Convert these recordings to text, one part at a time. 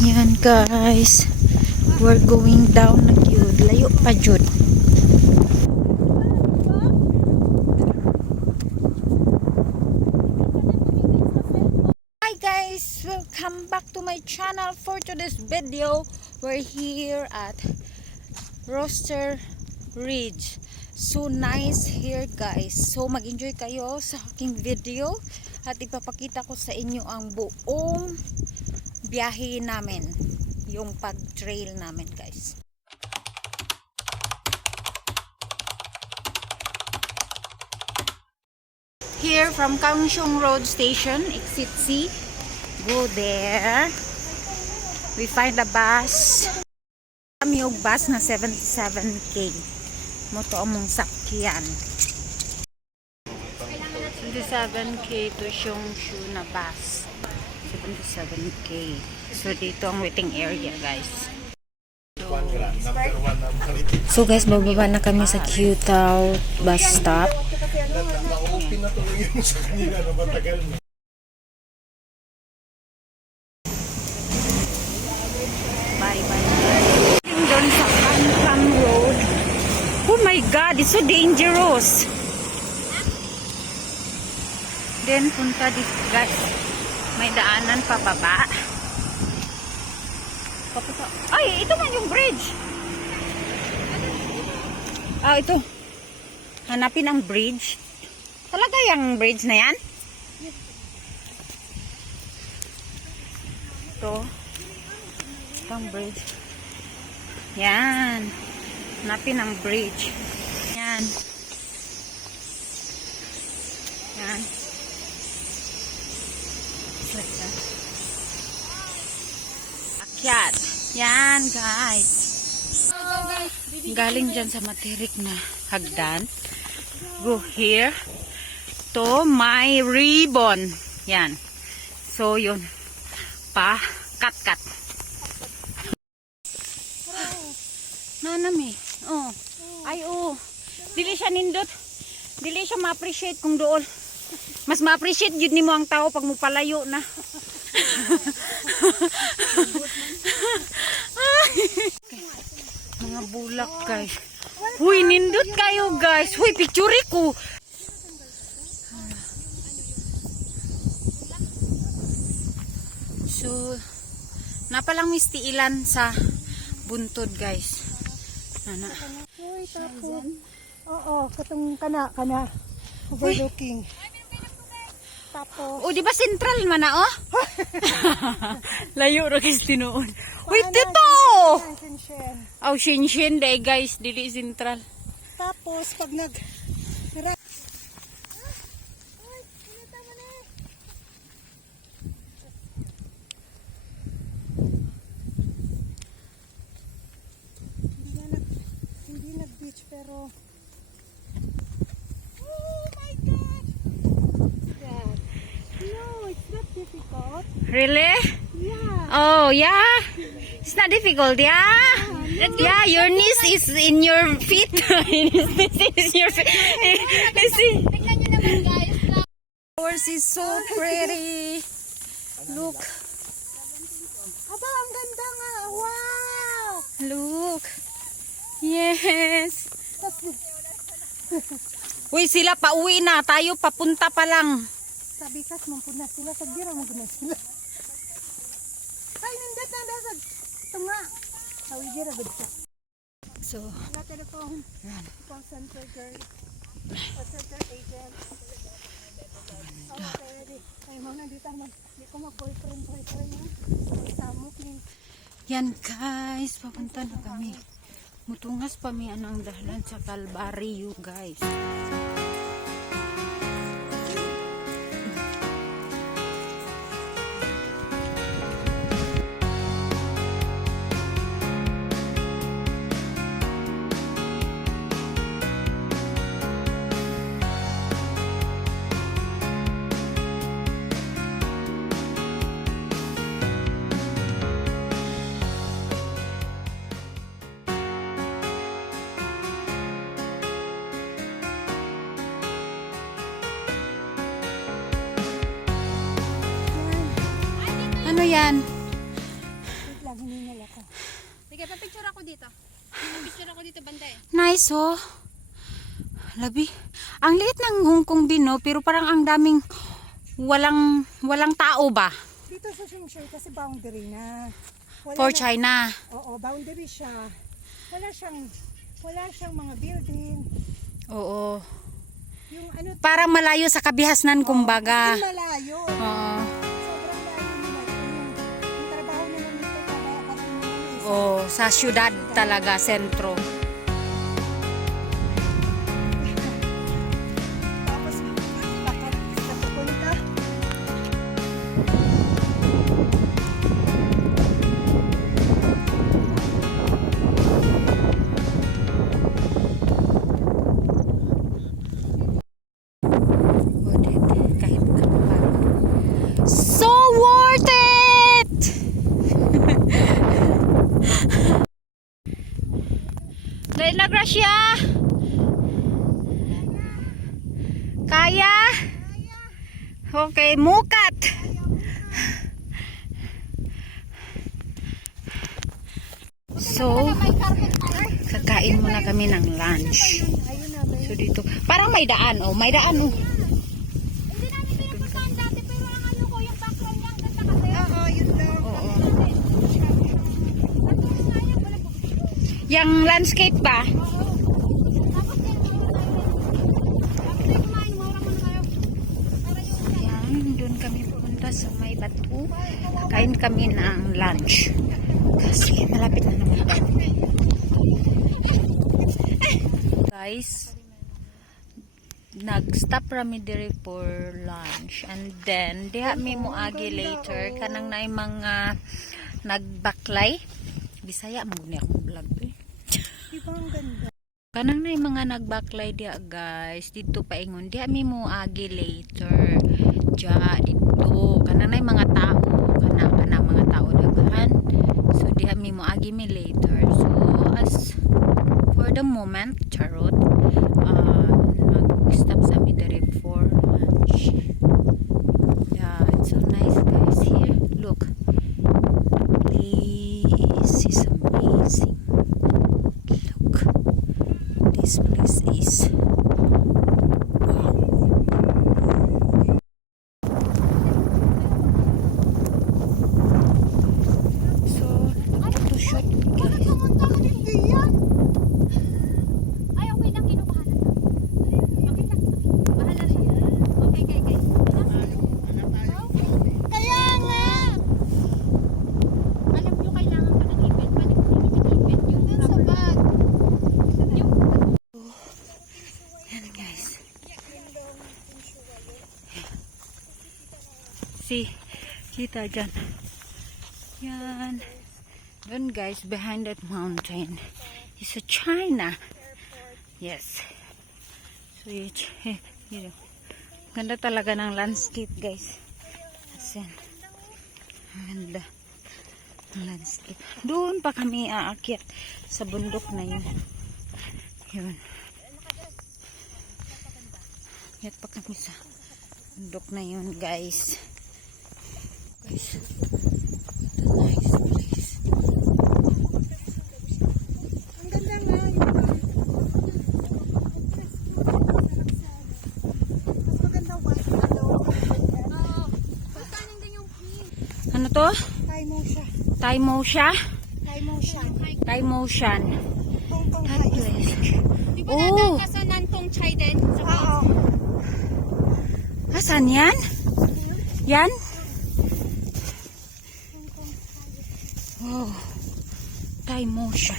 Yan guys, we're going down na gyud, layo pa jud. Hi guys, welcome back to my channel. For today's video, we're here at Rooster Ridge. So nice here guys. So mag-enjoy kayo sa aking video at ipapakita ko sa inyo ang buong biyahe namin, yung pag-trail namin guys. Here from Kaohsiung Road Station, exit C, go there. We find a bus. Kami yung bus na 77k. Moto among sakyan. 77k to Seongshu na bus. 77k. So dito ang waiting area guys. So guys, bababa na kami sa Q-Tao bus stop. Bye bye. Doon sa Kankang Road. Oh my god, it's so dangerous. Then punta dito guys. May daanan pababa. Ay, ito man yung bridge. Ah, ito. Hanapin ang bridge. Talaga yung bridge na yan? Ito. Ito ang bridge. Yan. Hanapin ang bridge. Yan. Yan. Akyat. Yan guys. Galing dyan sa materik na hagdan. Go here to my ribbon. Yan. So yun. Pa kat-kat. Nanami. Oh. Ay oh. Dili siya nindot. Dili siya ma-appreciate kung doon. Mas ma-appreciate yun ni mo ang tao pag mo palayo na. Mga bulak guys. Huy, nindot kayo guys. Huy, picture ko. So, napalang mistiilan sa buntod guys. Nana. Uy, tapos. Oo, katong kana. Overlooking. Tapos. O, di ba central man na, oh? Layo ra guys tinuon. Uy, tito! Oh, Shinshin day guys, dili central. Tapos, pag nag... Hindi nag-beach, pero... Oh my God! Yeah. No, it's not difficult. Really? Yeah. Oh, yeah? It's not difficult, yeah? Yeah, your knees is in your feet. This is your feet. See? Flowers is so pretty. Look. Aba, ang ganda nga. Wow! Look. Yes. Uy, sila pauwi na. Tayo papunta pa lang. Sabi kas, mampun na sila. Sagbira, mampun na sila. Ay, nandit na dasag. Ito nga. Hawigir, agad siya. So, Wala telephone. Call center girl. Call center agent. Okay, ready. Ay, mga dito naman. Hindi ko mag-boyfriend. Samok ni. yan guys. Papunta na kami. Mutungas pa mi anang dahalan sa Calvario guys. Ano yan? lang, hiningal ako. Sige, papicture ako dito. Papicture ako dito, banda eh. Nice oh. Labi. Ang liit ng Hong Kong Bino pero parang ang daming walang tao ba? Dito sa Shingshai kasi boundary na. For na- China. Oo, boundary siya. Wala siyang mga building. Oo. Yung ano, Parang malayo sa kabihasnan kumbaga. kasi malayo. Oo. Sobrang layo nila. Yung trabaho nila nito, parang Oh, sa syudad talaga, sentro. Tapos, bakit sa pupunta? Worth it. Kahit kapag. So worth it! Laila Gracia! Kaya? Okay, mukat! So, kakain muna kami ng lunch. Ayun na, may So dito, parang may daan oh, may daan oh. Hindi namin pinupuntahan dati, pero ang ano ko, yung background niya, ang ganda kasi. oo, yun lang. Oo. Tapos ngayon, wala po. Yang landscape ba? Tapos kayo, tapos kayo kumain, maurang muna kayo. Para yung Ayan, doon kami pupunta sa may bato. Kain kami ng lunch. Kasi malapit na naman daw. Guys, nag-stop rami diri for lunch and then diha mi moagi later kanang naay mga nagbaklay. Bisaya mo ni akong vlog eh. Di ba ang ganda? Kanang naay mga nagbaklay diha guys. Dito paingon diha mi moagi later. Diya dito kanang naay mga tao kana mga tao daghan. So diha mi moagi mi later. So as for the moment, charot, mag-stop sa mi diri for lunch. Yeah, it's so nice guys here. Look, this is amazing. Look, this place is wow. So, photoshoot guys. Hindi yan. ay, okay lang, kinukuha na. Okay lang. Bahala na yan. Okay, okay. Kaya nga. Alam nyo, kailangan pa ng ipit. Paano kung hindi ipit? Yung sabat. Yung Yan guys. See, kita dyan. Yan. Then guys, behind that mountain is a China. Yes. So you know, ganda talaga ng landscape guys. As in, ganda ng landscape. Doon pa kami aakyat sa bundok na yun. Yun. Akyat pa kami sa bundok na yun guys. Guys, what a nice place. Ang ganda nga. Mas maganda white. Sultanin din yung Ano to? Thai mo siya. Thai mo siya? Thai motion. Thai motion. Hong Kong That Thai. place. Di ba Oh. nadang ka sa Nantong Chai din? Sa Oo. Asan yan? Yan? Wow. Thai motion.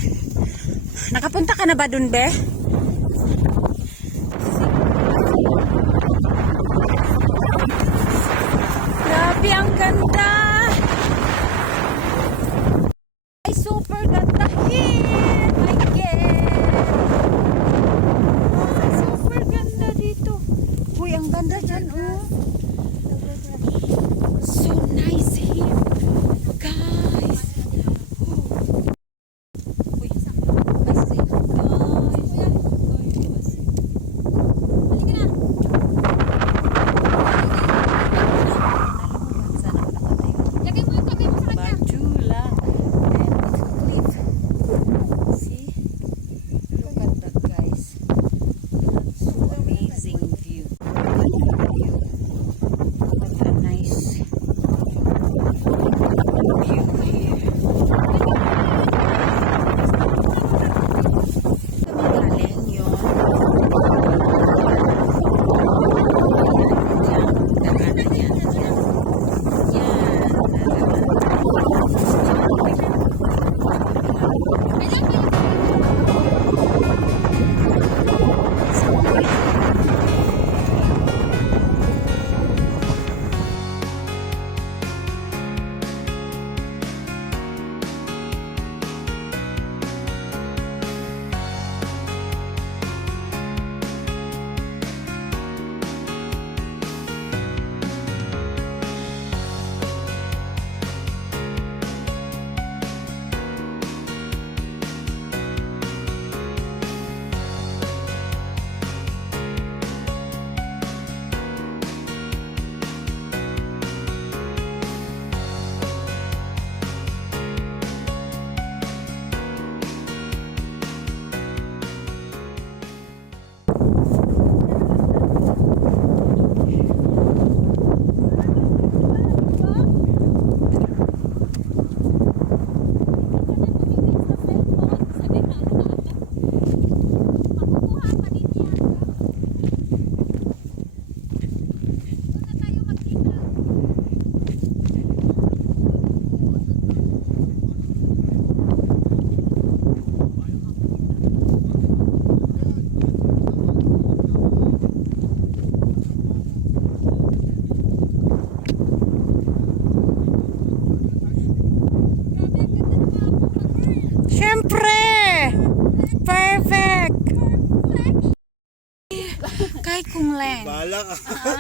Nakapunta ka na ba dun, be? Grabe, ang ganda! Ay, super ganda here! My God! Ay, super ganda dito. Uy, ang ganda dyan, oh. So nice here. Guys. Uy, I say, guys. Kay Kung Leng. Bahala ka.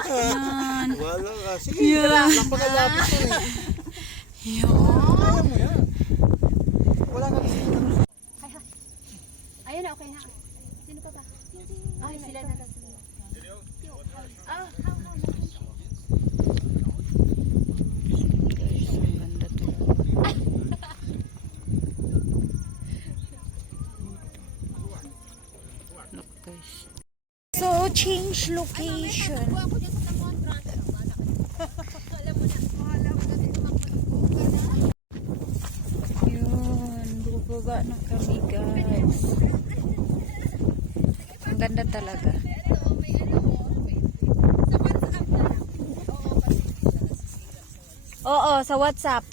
Yan. Bahala ka. Sige, Yeah. napakalapit yan eh. Yun. Kaya mo yan. Wala ka kasi. Ayun na, okay na. Sino pa ba? Ay, sila na lang. Ah, how. Guys, ang ganda to. Look guys. So, change location. Ako dyan sa Tamuan Branch. Alam mo na. Yun, bubaba na kami guys. Ang ganda talaga. Oo, sa WhatsApp.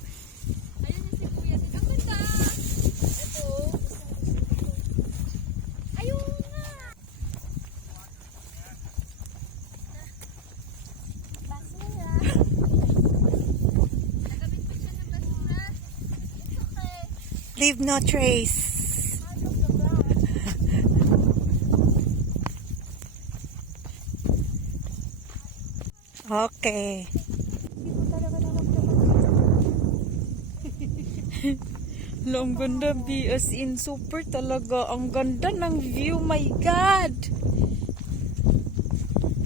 Ayun yung si Kuya. Ang ganda. Ito. Ayun nga. Basura. Nagamit ko siya ng basura. Okay. Leave no trace. Okay. Ang ganda, B, as in super talaga. Ang ganda ng view, my God.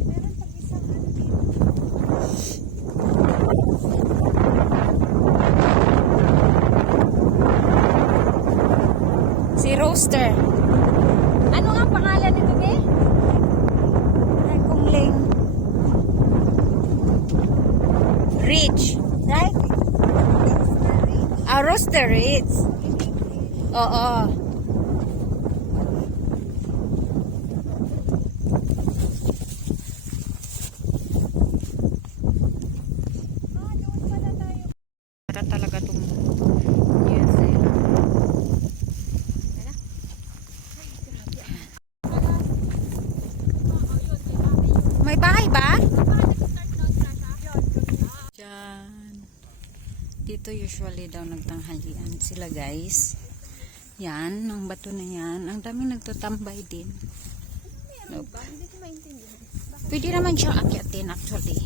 Meron pag isang ano dito. Si Roaster. Ano nga pangalan nito, be? Ay, Kung Leng. Ridge. Right? Roaster Ridge. Oo. Para talaga itong New Zealand. May bahay ba? Diyan. Dito usually daw nagtanghalian sila guys. Yan, ang bato na yan. Ang daming nagtatambay din. Nope. Hindi ko maintindihan. Pwede naman siyang akyatin actually.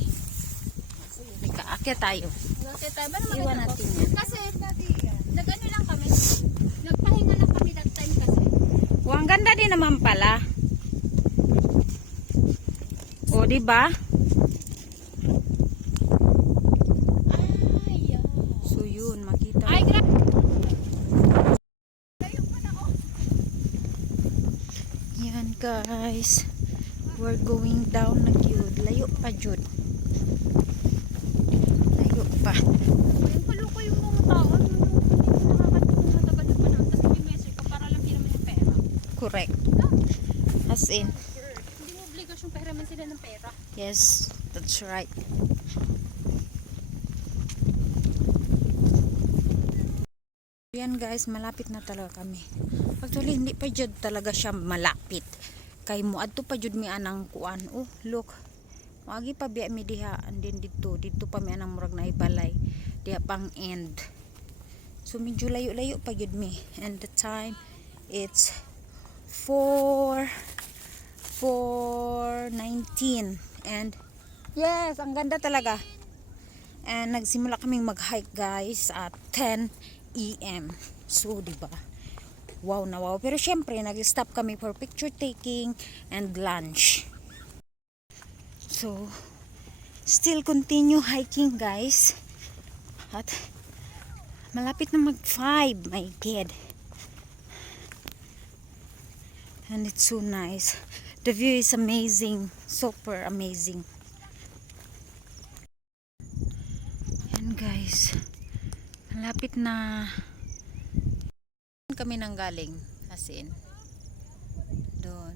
Aakyat tayo. Okay tayo. Ba naman Iwan ito? natin yan. Kasi, nag-ano lang kami. Nagpahinga lang kami that time kasi. Oh, ang ganda din naman pala. O, di ba? Ay, So yun, makita. Ay, grabe. Yan guys. We're going down na yun. Layo pa jud. Layo pa. Yung paluko yung mga tao. Hindi ko nakakatulong matagal na pa naman. Tapos may-message ka para lang piraman yung pera. Correct. As in, Hindi mo obligasyong peraman sila ng pera. yes, that's right. Yan guys, malapit na talaga kami. Actually, hindi pa jud talaga siya malapit. Kay mo adto pa jud mi anang kuan. Oh, look. Wagi pa biya mi diha and then dito pa mi anang murag na ibalay. Diha pang end. So medyo layo-layo pa jud mi. And the time it's 4:19 and yes, ang ganda talaga. And nagsimula kaming mag-hike guys at 10 AM. So, di ba? Wow na wow. Pero syempre, nag-stop kami for picture taking and lunch. So, still continue hiking guys. At malapit na mag-5, my God. And it's so nice. The view is amazing. Super amazing. Yan guys. Malapit na kami nang galing. As in. Doon.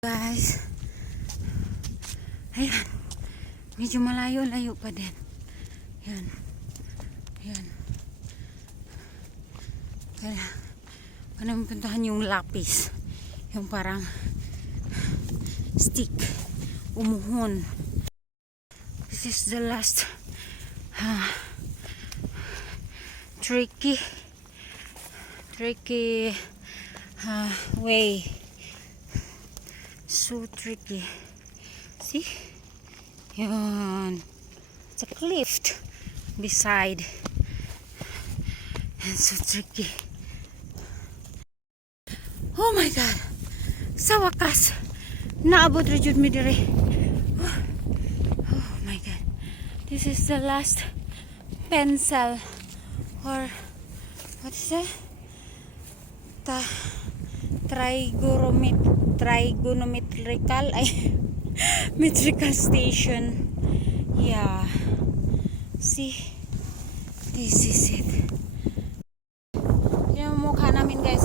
Guys. Ayan. Medyo malayo-layo pa din. Yan. Yan. Kaya namin puntahan yung lapis. Yung parang stick. Umuhon. This is the last tricky way. So tricky. See? Yun. It's a cliff beside. And so tricky. Oh my God. Sa wakas. Naabot ra jud mi dire. Oh my God. This is the last pencil or what is it? Trigonometrical ay metrical station. Yeah. See? This is it. Yung mukha namin guys.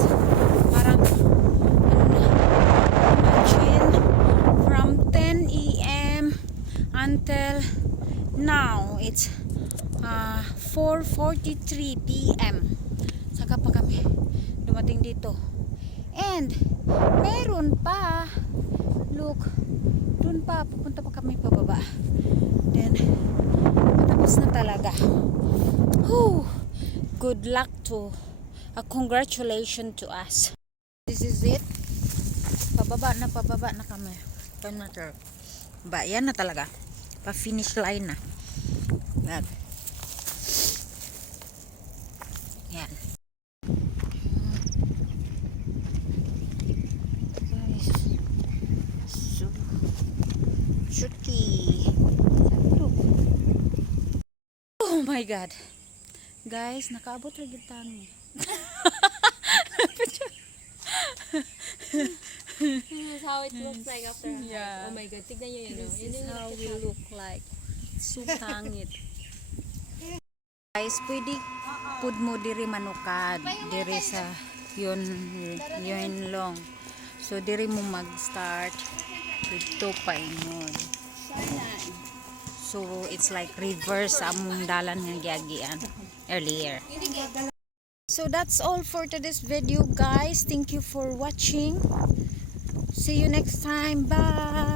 Parang imagine from 10 a.m. until now it's 4:43 p.m. Saka pa kami dumating dito. And meron pa. Look, dun pa pupunta pa kami pababa. Then matapos na talaga. Whew. Good luck to congratulations to us. This is it. Pababa na kami. 10 meter. Ba, yan na talaga. Pa-finish line na. Yan. Yan. Guys. So tricky. Oh my God. Guys, nakaabot ra gyud tani. This is how it looks like after a hike. Yeah. Oh my God, tignan nyo yun. This Yun is yung how we nakita. look like. Sutangit. Guys, pwede pud mo diri manukad. Diri sa yun long. So diri mo mag-start dito pa ingon. So it's like reverse among dalan nga giagian earlier. So that's all for today's video guys. Thank you for watching. See you next time. Bye.